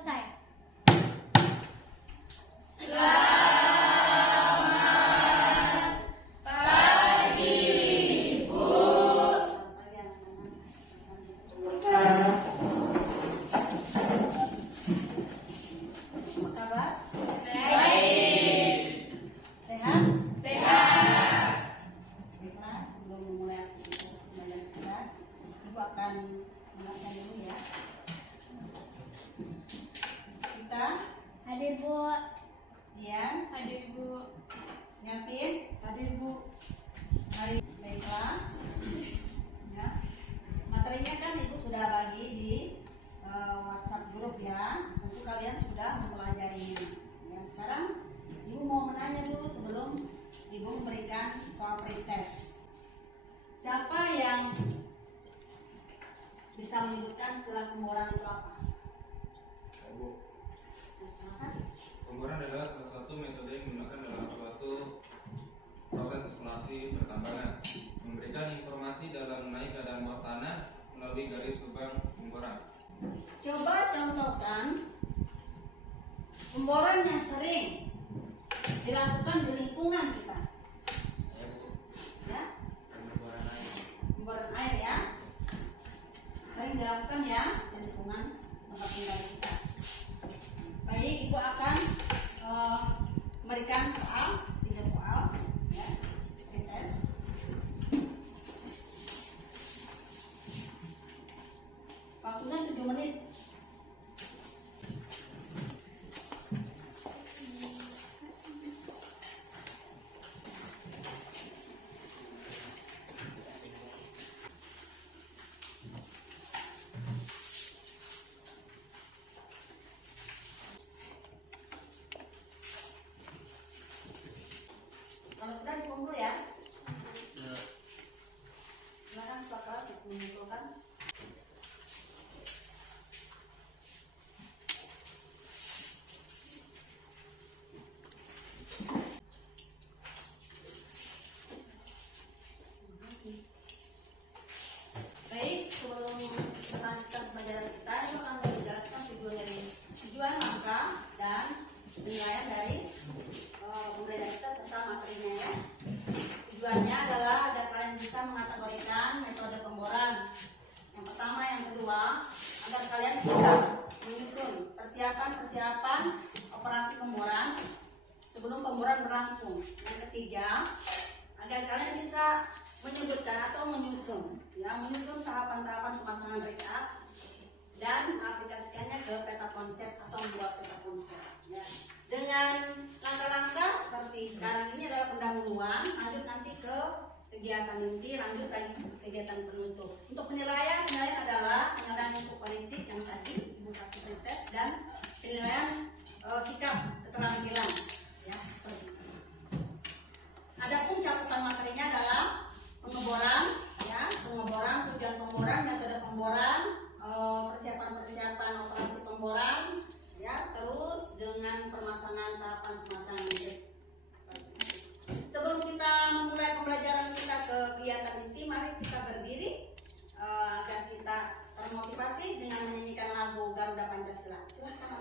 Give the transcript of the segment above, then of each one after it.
selesai. Hadir Bu. Dian. Hadir Bu. Nyatin. Hadir Bu. Hari baiklah. Ya. Materinya kan Ibu sudah bagi di WhatsApp grup ya. Tentu kalian sudah mempelajarinya. Ya, sekarang Ibu mau menanya dulu sebelum Ibu memberikan soal pretest. Siapa yang bisa menyebutkan tulang pemboran itu apa? Bu. Pemboran adalah salah satu metode yang digunakan dalam suatu proses eksplorasi pertambangan, memberikan informasi dalam mengenai keadaan bawah tanah melalui garis lubang pemboran. Coba contohkan pemboran yang sering dilakukan di lingkungan kita. Ya, Pemboran air. pemboran air ya, sering dilakukan ya di lingkungan tempat tinggal kita. Baik, Ibu akan memberikan soal, 3 soal ya, pretest. Waktunya 7 menit. Kalau sudah dikumpul ya, silakan Pak mengumpulkan. Baik, sebelum melanjutkan pembelajaran kita, Ibu akan menjelaskan tujuan langkah dan penilaian dari pembelajaran kita serta materinya ya. Tujuannya adalah agar kalian bisa mengategorikan metode pemboran. Yang pertama, yang kedua, agar kalian bisa menyusun persiapan operasi pemboran sebelum pemboran berlangsung. Yang ketiga, agar kalian bisa menyebutkan atau menyusun tahapan-tahapan pemasangan backup dan aplikasikannya ke peta konsep atau membuat peta konsep. Ya. Dengan langkah-langkah seperti sekarang ini adalah pendahuluan, lanjut nanti ke kegiatan inti, lanjut lagi ke kegiatan penutup. Untuk penilaian adalah penilaian untuk politik yang tadi Ibu kasih pretest dan penilaian sikap keterampilan. Ya, seperti itu. Adapun cakupan materinya adalah pengeboran, ya, tujuan pemboran, metode pemboran, persiapan operasi pemboran, ya, terus dengan tahapan pemasangan bibit. Sebelum kita memulai pembelajaran kita ke kegiatan inti, mari kita berdiri agar kita termotivasi dengan menyanyikan lagu Garuda Pancasila. Silakan.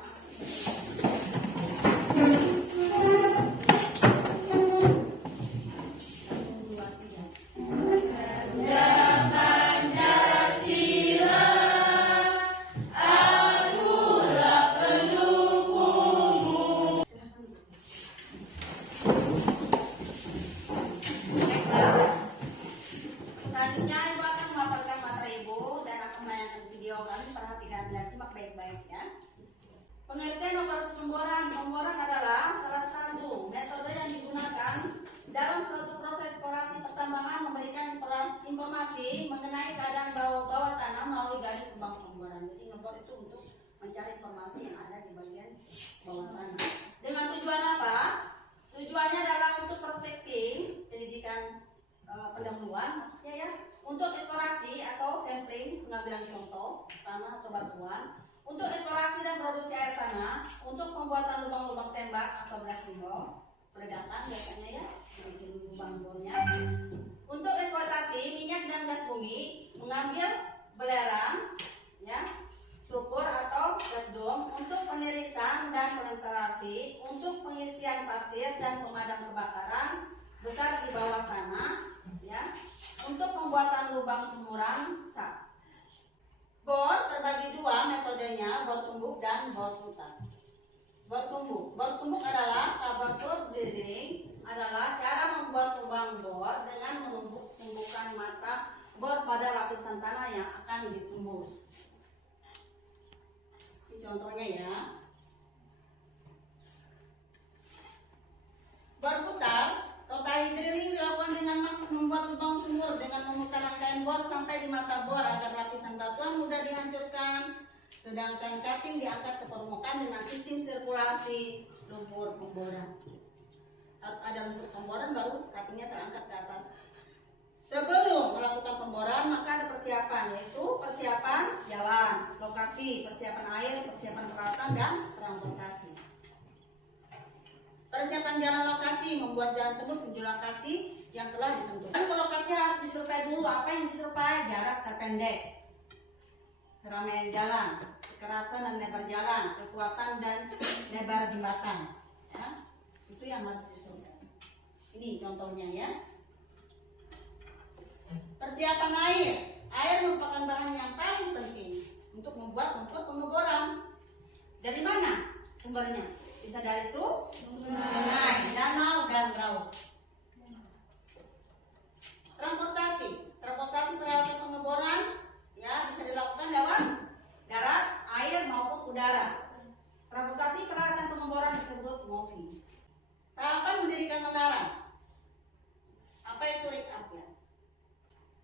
Selanjutnya Ibu akan memaparkan materi Ibu dan akan menayangkan video. Kalian perhatikan dan simak baik-baik ya. Pengertian operasi pemboran. Pemboran adalah salah satu metode yang digunakan dalam suatu proses eksplorasi pertambangan memberikan informasi mengenai keadaan bawah tanah melalui garis lubang pemboran. Jadi ngebor itu untuk mencari informasi yang ada di bagian bawah tanah. Dengan tujuan apa? Tujuannya adalah untuk prospecting, pendidikan pendahuluan maksudnya ya, untuk eksplorasi atau sampling, pengambilan contoh tanah atau batuan, untuk eksplorasi dan produksi air tanah, untuk pembuatan lubang-lubang tembak atau blasino, peledakan biasanya ya, bikin lubang bornya, untuk eksploitasi minyak dan gas bumi, mengambil belerang, ya, struktur atau redum untuk penirisan dan penetrasi, untuk pengisian pasir dan pemadam kebakaran besar di bawah tanah, ya, untuk pembuatan lubang sumuran sap. Bor terbagi dua metodenya, bor tumbuk dan bor putar. Bor tumbuk adalah karburator drilling, adalah cara membuat lubang bor dengan menumbuk tumbukan mata bor pada lapisan tanah yang akan ditumbus. Ini contohnya ya. Bor putar, rotary drilling dilakukan dengan membuat lubang sumur dengan memutar rangkaian bor sampai di mata bor agar lapisan batuan mudah dihancurkan. Sedangkan cutting diangkat ke permukaan dengan sistem sirkulasi lumpur pemboran. Harus ada lumpur pemboran baru cuttingnya terangkat ke atas. Sebelum melakukan pemboran maka ada persiapan, yaitu persiapan jalan, lokasi, persiapan air, persiapan peralatan dan transportasi. Persiapan jalan lokasi, membuat jalan tembus menuju lokasi yang telah ditentukan. Ke lokasi harus disurvei dulu. Apa yang disurvei? Jarak terpendek, keramaian jalan, kekerasan dan lebar jalan, kekuatan dan lebar jembatan. Ya, itu yang harus disurvei. Ini contohnya ya. Persiapan air. Air merupakan bahan yang paling penting untuk membuat lumpur pengeboran. Dari mana sumbernya? Bisa dari sungai, danau, dan laut. Transportasi peralatan pengeboran ya bisa dilakukan lewat darat, air maupun udara. Transportasi peralatan pengeboran disebut moving. Tahapan mendirikan menara. Apa itu rig up ya?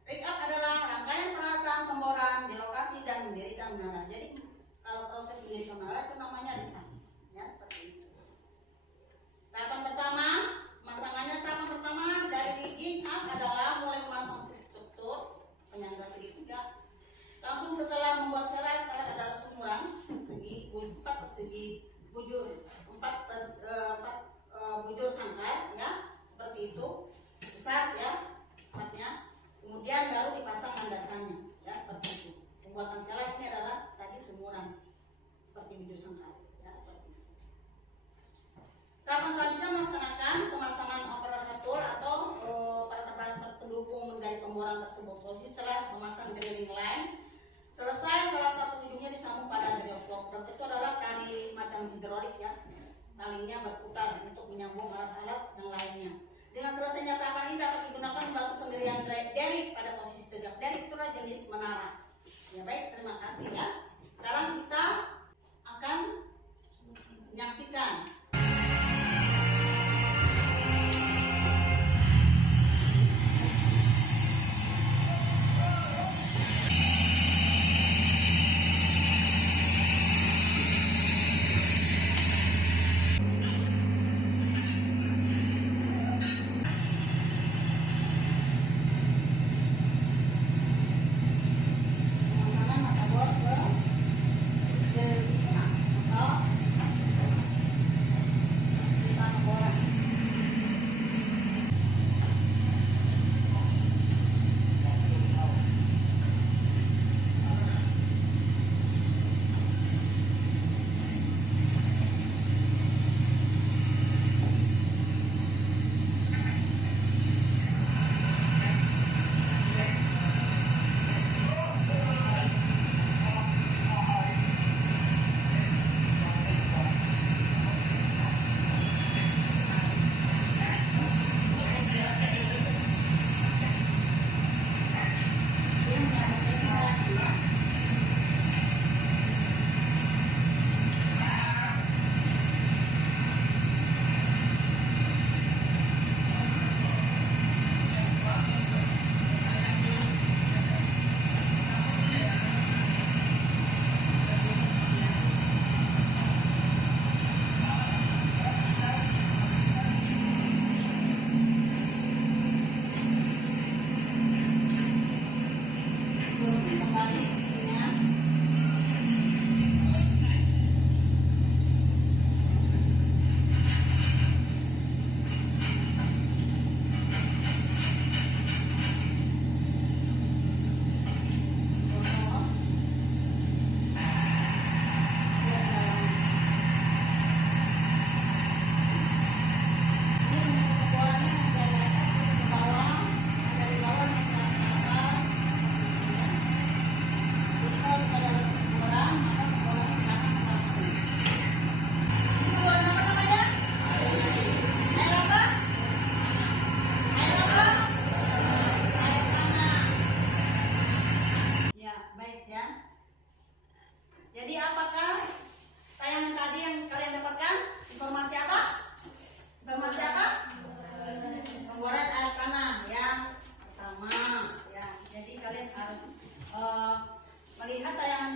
Rig up adalah rangkaian peralatan pemboran di lokasi dan mendirikan menara. Jadi kalau proses mendirikan menara itu namanya rig up. Ya, seperti itu. Tahapan pertama dari rigging up adalah mulai memasang struktur penyangga segitiga. Langsung setelah membuat selat adalah sumuran segi 4 persegi bujur 4 bujur sangkar ya, seperti itu besar ya tempatnya. Kemudian baru dipasang landasannya ya, seperti itu. Pembuatan selat ini adalah tadi sumuran seperti bujur sangkar ya, seperti itu. Tahapan selanjutnya melaksanakan pemasangan operator tool atau peralatan pendukung dari pemboran tersebut. Posisi setelah memasang drilling line selesai, salah satu ujungnya disambung pada drill block. Itu adalah tali macam hidrolik ya, talinya berputar untuk menyambung alat-alat yang lainnya. Dengan selesainya tahapan ini dapat digunakan membantu pendirian derrick pada posisi tegak. Derrick itulah jenis menara. Ya baik, terima kasih ya. Sekarang kita akan menyaksikan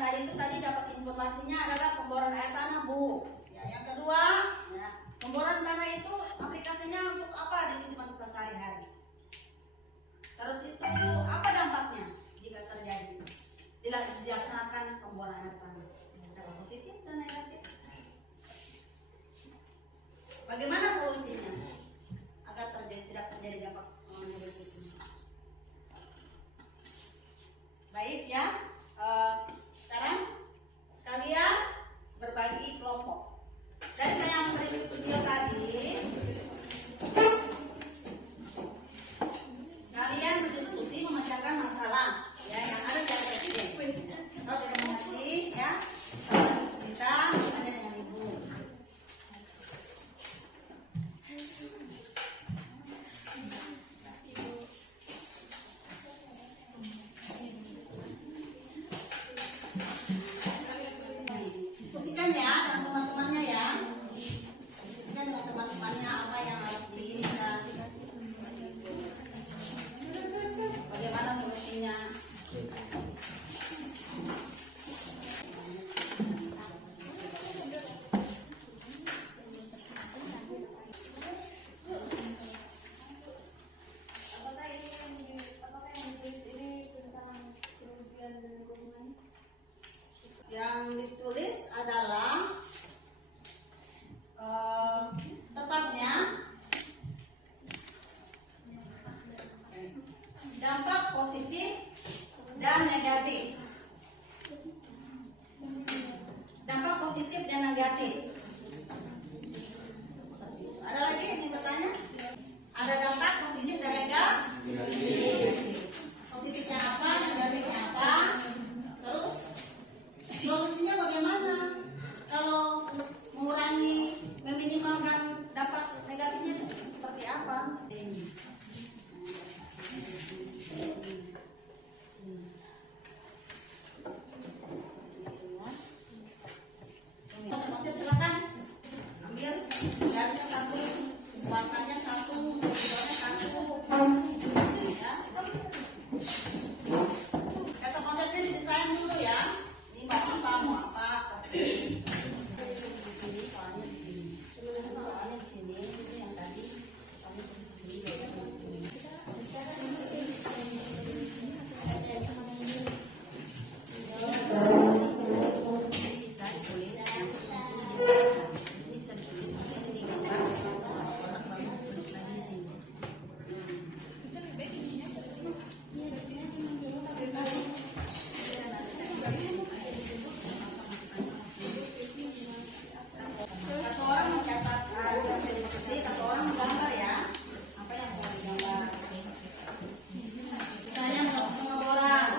hari itu tadi dapat informasinya adalah pemboran air tanah, Bu. Ya, yang kedua, ya, pemboran tanah itu aplikasinya untuk apa disimpan kita sehari-hari. Terus itu apa dampaknya jika terjadi dilaksanakan pemboran air tanah? Ada positif dan negatif. Bagaimana solusinya agar tidak terjadi dampak negatif ini? Baik ya. Sekarang kalian berbagi kelompok. Dan saya yang memberi video tadi, kalian berdiskusi memecahkan masalah ya yang ada di atas ini. Kalau tidak mengerti ya, kita ada dengan ibu. Diskusikan ya dengan teman-temannya ya. Diskusikan dengan teman-temannya apa yang harus diinginkan. Bagaimana solusinya? Apakah yang ditulis ini tentang kerugian dan lingkungan? Yang ditulis adalah tepatnya dampak positif dan negatif. Dampak positif dan negatif. Ada lagi yang bertanya? Ada dampak positif dan negatif. Positifnya apa? Negatifnya apa? Terus solusinya bagaimana? Kalau mengurangi, meminimalkan dampak negatifnya seperti apa? Silakan ambil garisnya satu, warnanya satu, warnanya satu. Ya. Kata konsepnya didesain dulu ya. Ini bapak mau apa? Di sini soalnya di sini. Soalnya di sini itu yang tadi kami di sini. Bisa ditulis ya. Ini bisa ditulis ini di gambar. Orang bagus lagi di sini. Satu orang mencatat diskusi, satu orang menggambar ya. Apa yang mau digambar? Misalnya pengeboran,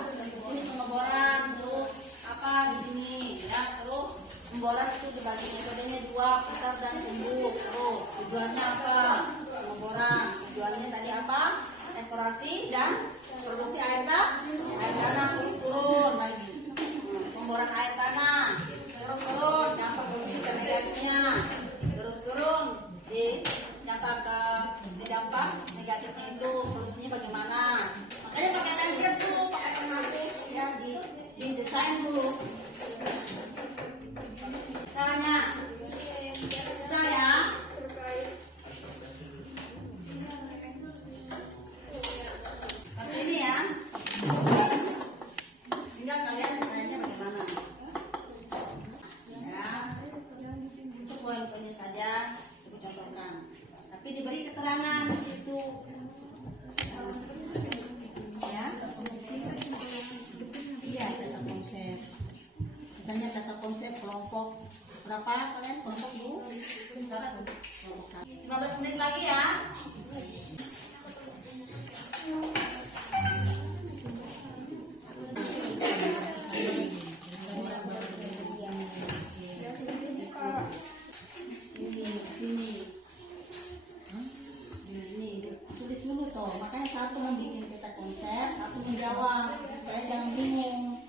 ini pengeboran, terus apa di sini ya, terus pengeboran itu dibagi metodenya dua, putar dan tumbuk. Terus tujuannya apa? Pengeboran, tujuannya tadi apa? Eksplorasi dan produksi air tanah turun lagi. Pemboran air tanah terus turun, dampak produksi dan negatifnya terus turun di dampak negatifnya itu solusinya bagaimana? Makanya pakai pensil dulu, pakai penghapus ya, di desain dulu. Misalnya seperti ini ya. Tinggal kalian desainnya bagaimana? Ya, itu poin-poinnya saja ibu contohkan. Tapi diberi keterangan di situ. Ya. Iya, data konsep. Misalnya data konsep kelompok berapa kalian kelompok dulu? 15 menit lagi ya. Ini tulis dulu toh. Makanya satu membuat kita konsep, satu menjawab. Saya jangan bingung.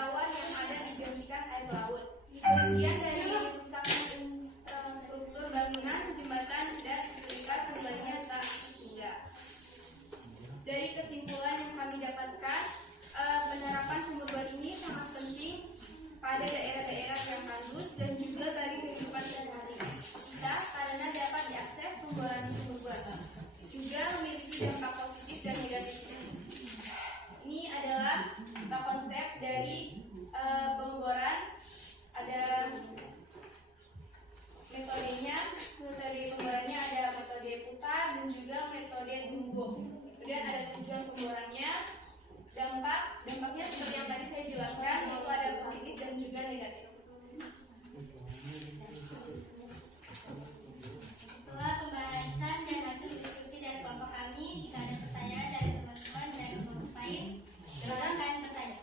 rawan yang ada di jembikan air laut. Kemudian dari rusaknya infrastruktur bangunan, jembatan, dan fasilitas kembalinya tak hingga. Dari kesimpulan yang kami dapatkan, penerapan sumur bor ini sangat penting pada daerah-daerah yang tandus dan juga bagi kehidupan sehari-hari kita karena dapat diakses pemboran sumur bor. Juga memiliki dampak positif dan negatifnya. Ini adalah konsep dari pemboran. Ada metodenya, metode pemborannya ada metode putar dan juga metode tumbuk. Kemudian ada tujuan pemborannya, dampaknya seperti yang tadi saya jelaskan, yaitu ada positif dan juga negatif. Setelah pembahasan dan hasil diskusi dari kelompok kami, jika ada pertanyaan dari teman-teman dan kelompok lain, silakan kalian bertanya.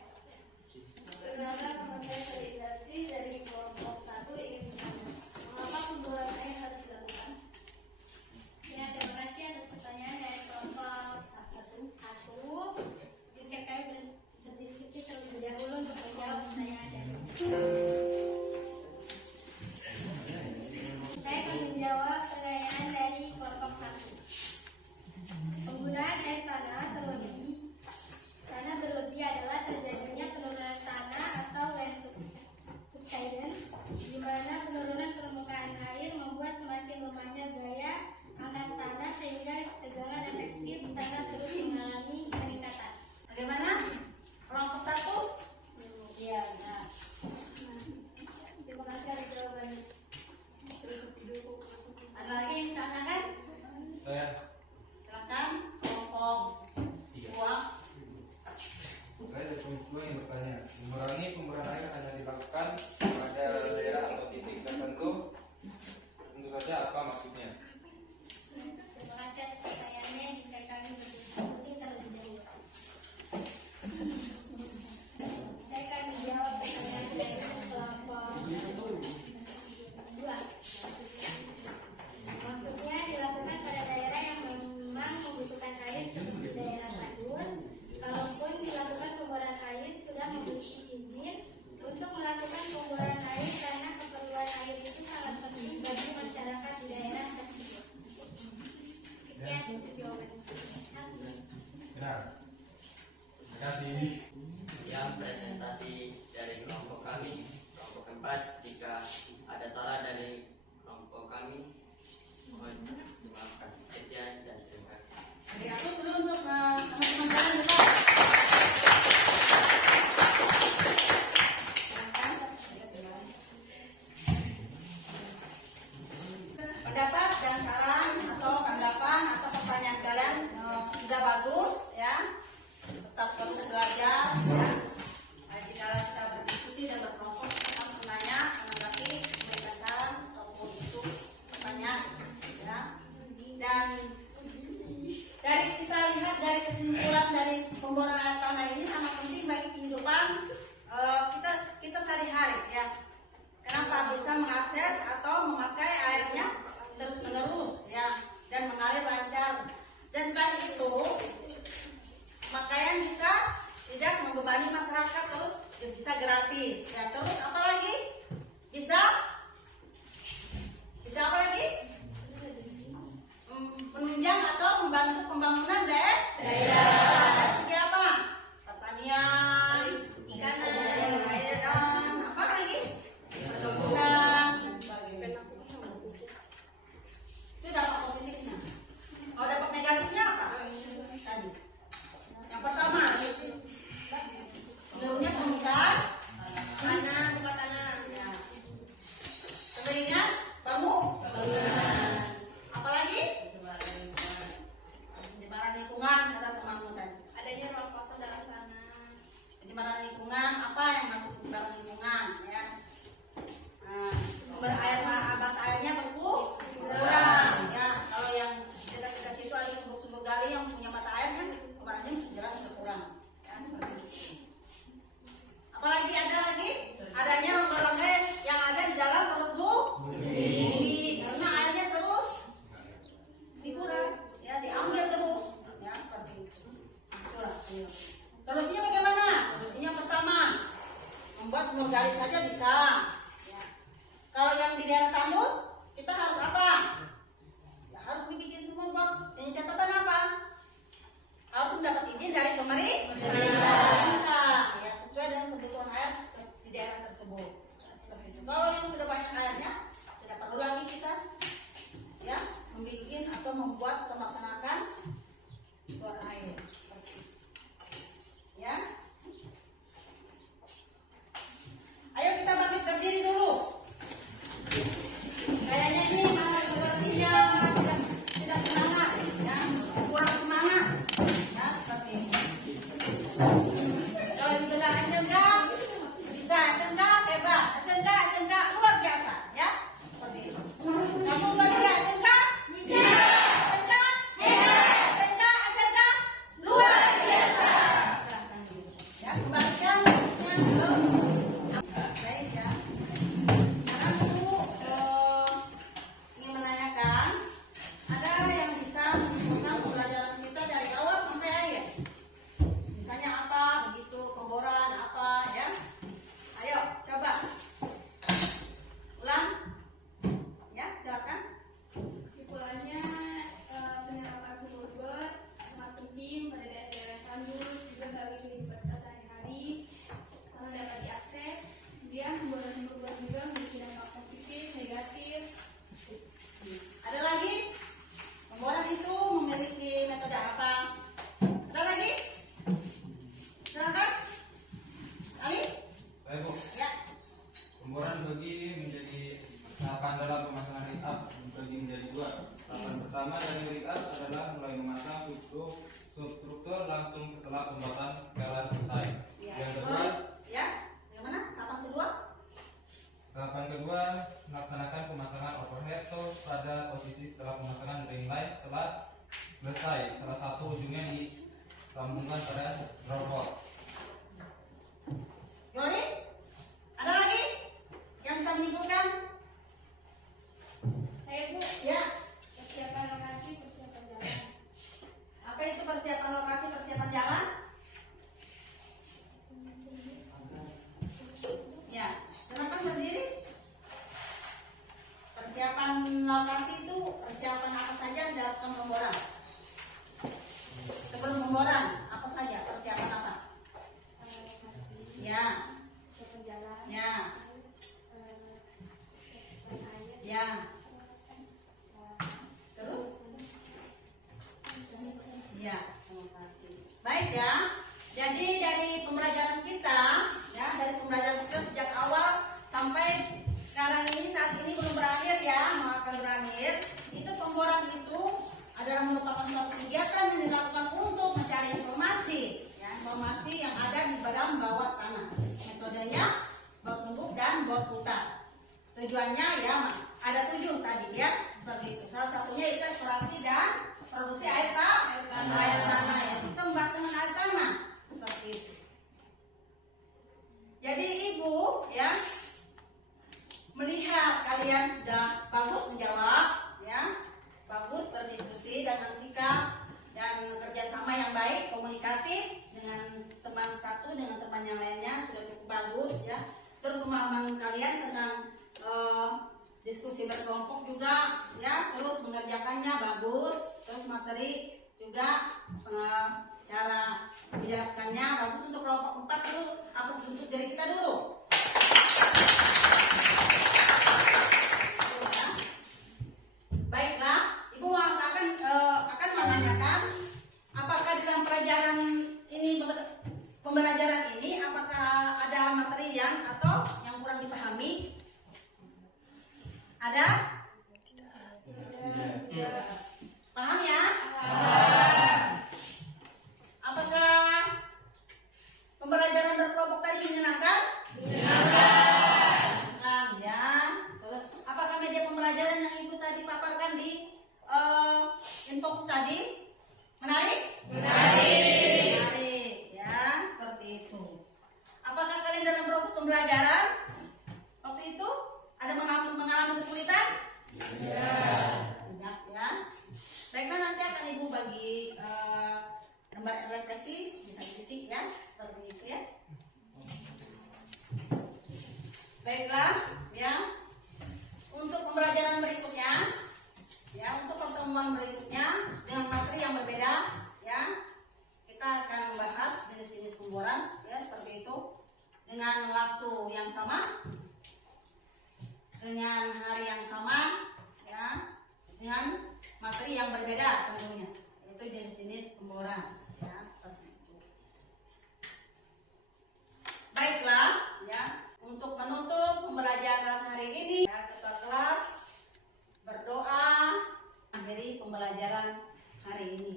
Perkenalkan, nama saya Solidarsi dari kelompok 1 ingin bertanya, mengapa pemboran air harus dilakukan? Ya, terima kasih atas pertanyaan dari kelompok 1. Singkat kami berdiskusi terlebih dahulu untuk menjawab pertanyaan dari saya akan menjawab pertanyaan dari kelompok 1. Penggunaan air tanah karena berlebih adalah terjadinya penurunan tanah atau land subsidence, di mana penurunan permukaan air membuat semakin lemahnya gaya angkat tanah sehingga tegangan efektif tanah terus mengalami peningkatan. Bagaimana? Kelompok 1? Iya, benar. Terima kasih atas jawabannya. Ada lagi yang ditanyakan? Saya Silakan kelompok 2. Saya ada dua yang bertanya. Mengurangi pemboran air hanya dilakukan pada daerah atau titik tertentu. Tentu saja apa maksudnya? Terima kasih atas pertanyaannya. Jika kami berdiskusi terlebih dahulu, saya akan menjawab pertanyaan dari kelompok 2. Maksudnya dilakukan pada daerah yang memang membutuhkan air seperti daerah tandus. Kalaupun dilakukan pemboran air sudah memiliki izin untuk melakukan pemboran air karena keperluan air itu sangat penting bagi masyarakat di daerah tersebut. Sekian untuk jawabannya. Benar. Terima kasih. Yang presentasi dari kelompok kami, kelompok 4, jika ada salah dari kelompok kami, mohon dimaafkan. Sekian dan terima kasih. Adik aku dulu untuk teman-teman kalian buka. Pendapat dan saran atau tanggapan atau pertanyaan kalian sudah bagus ya. Tetap terus belajar ya. Jika kita berdiskusi dan berkelompok, kita harus menanya, menanggapi, memberikan saran ataupun itu pertanyaan ya. Dan dari kita lihat dari kesimpulan dari pemboran air tanah ini sangat penting bagi kehidupan kita sehari-hari ya. Kenapa bisa mengakses atau memakai airnya terus-menerus ya dan mengalir lancar. Dan selain itu, pemakaian bisa tidak membebani masyarakat, terus bisa gratis ya. Terus apa lagi? Bisa apa lagi? Menunjang atau membantu pembangunan daerah. Seperti apa? Pertanian, air dan apa lagi? Perkebunan dan sebagainya. Itu dampak positifnya. Kalau dampak negatifnya apa? Tadi. Yang pertama, menurunnya permukaan Tanah, bukan tanah membuat sumur gali saja bisa. Ya. Kalau yang di daerah tandus, kita harus apa? Ya, harus dibikin sumur buat. Ini catatan apa? Harus mendapat izin dari pemerintah. Ya, sesuai dengan kebutuhan air di daerah tersebut. Seperti itu. Kalau yang sudah banyak airnya, tidak perlu lagi kita ya membuat atau membuat atau melaksanakan bor air. Seperti itu. Ya. Ayo kita bangkit berdiri dulu. Kayaknya ini malah sepertinya tidak semangat, ya, kurang semangat, ya, seperti ini. Kalau sudah SMK bisa, SMK hebat, SMK luar biasa, ya, seperti itu. 1, 2, 3 SMK bisa, SMK hebat, SMK luar biasa. Ya, kembalikan yang baik ya. Sekarang Ibu ingin menanyakan, ada yang bisa menunjukkan pembelajaran kita dari awal sampai akhir? Misalnya apa, begitu, pemboran apa ya? Ayo, coba. Ulang. Ya, silakan. Kesimpulannya, penerapan sumur bor sangat penting pada daerah tandus juga bagi kehidupan kita sehari-hari karena dapat diakses. Kemudian pemboran sumur bor juga memiliki dampak positif, negatif. Ada lagi? Pemboran itu memiliki metode apa? Ada lagi? Silakan. Ali? Baik Bu, Ya. pemboran dibagi menjadi tahapan dalam pemasangan rig up dibagi menjadi 2. Tahapan pertama dari rig up adalah mulai memasang substruktur langsung setelah pembuatan PLN selesai. Ya. Yang kedua, Ya. Yang mana? Tahapan kedua? tahapan kedua melaksanakan pemasangan overhead tools pada posisi setelah pemasangan drain line setelah selesai. Salah satu ujungnya disambungkan pada drawboard. Glory? Ada lagi? Yang bisa menyimpulkan? Saya Bu, Ya. persiapan lokasi, persiapan jalan. Apa itu persiapan lokasi, persiapan jalan? Ya. Kenapa berdiri? Persiapan lokasi itu persiapan apa saja yang dilakukan pemboran? Sebelum pemboran, apa saja? Persiapan apa? Ya. Persiapan jalan. Ya. Persiapan air. Ya. Terus? Ya, terima kasih. Baik ya. Jadi dari pembelajaran kita, ya, dari pembelajaran kita sejak awal sampai sekarang ini, saat ini belum berakhir ya, mau akan berakhir. Itu pemboran itu adalah merupakan suatu kegiatan yang dilakukan untuk mencari informasi, ya, informasi yang ada di dalam bawah tanah. Metodenya bor tumbuk dan bor putar. Tujuannya ya, ada 7 tadi ya, seperti itu. Salah satunya itu eksplorasi dan produksi air tanah, ya, pembangunan air tanah, seperti itu. Jadi Ibu ya melihat kalian sudah bagus menjawab, ya, bagus berdiskusi dengan sikap dan kerjasama yang baik, komunikatif dengan teman satu dengan teman yang lainnya sudah cukup bagus ya. Terus pemahaman kalian tentang diskusi berkelompok juga ya, terus mengerjakannya bagus, terus materi juga cara menjelaskannya bagus. Untuk kelompok 4 dulu aku tuntut dari kita dulu. Baiklah, Ibu akan menanyakan apakah dalam pelajaran ini, pembelajaran ini, apakah ada materi yang atau yang kurang dipahami? Ada? Paham ya? Apakah pembelajaran berkelompok tadi menyenangkan? Menyenangkan ya. Terus apakah media pembelajaran yang Ibu tadi paparkan di info tadi menarik? Menarik ya, seperti itu. Apakah kalian dalam proses pembelajaran waktu itu ada mengalami kesulitan? Tidak ya. Baiklah, nanti akan Ibu bagi lembar refleksi, bisa diisi ya, seperti itu ya. Baiklah, ya. Untuk pembelajaran berikutnya, ya, untuk pertemuan berikutnya dengan materi yang berbeda, ya, kita akan membahas jenis-jenis pemboran, ya, seperti itu, dengan waktu yang sama, dengan hari yang sama, ya, dengan materi yang berbeda tentunya, yaitu jenis-jenis pemboran, ya, seperti itu. Baiklah, ya, untuk menutup pembelajaran hari ini, ya, ketua kelas berdoa akhiri pembelajaran hari ini.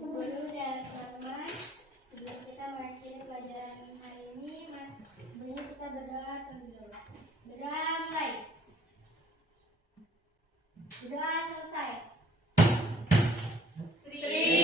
Guru dan teman-teman, sebelum kita mengakhiri pelajaran hari ini, sebelumnya kita berdoa terlebih dahulu. Berdoa mulai. Berdoa selesai. Terima